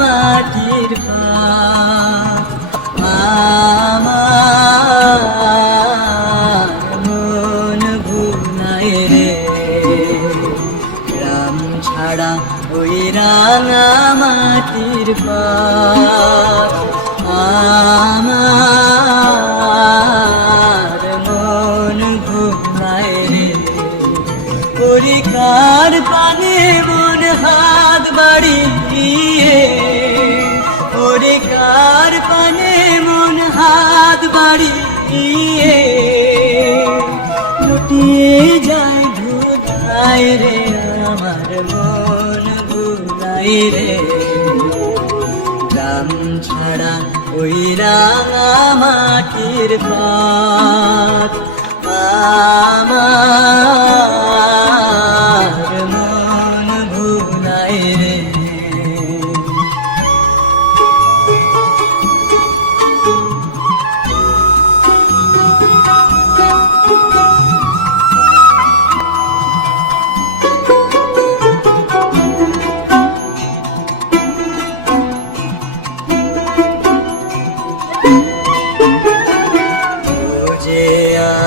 মাটির আমার মন ভুনায় রে। গ্রাম ছাড়া ওই রাঙা মাটির পাত আমার মন রে। পরিকার পানে মন হাত বাড়িয়ে পরিকার পানে মন হাত বাড়িয়ে লুটিয়ে যায় ধুলাই রে, আমার মন ভুলাই রে। গ্রাম ছাড়া ওই রাঙা মাটির পাত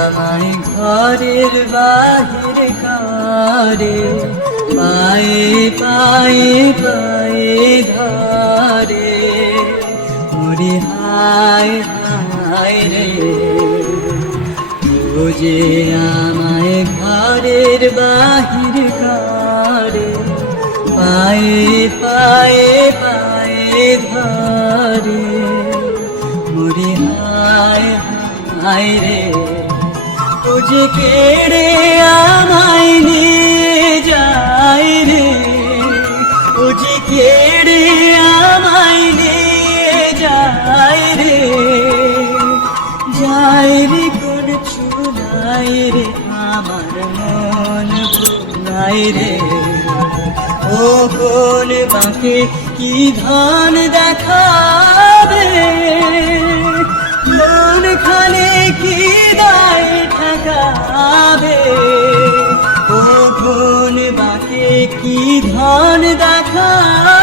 আমায় ঘরের বাহির করে পায়ে পায়ে পায়ে ধরে। মরি হায় হায় রে যে আমায় ঘরের বাহির করে পায়ে পায়ে পায়ে ধরে। মরি হায় হায় রে। যে কেড়ে আমায় নিয়ে যায় রে। ও যে কেড়ে আমায় নিয়ে যায় রে। যায় রে কোন চুলাই রে, আমার মন ভুলাই রে। ও কোন বাঁকে কি ধন দেখাবে? খানে কি দায় ঠকাবে? ও কোন বাঁকে কি ধন দেখাবে?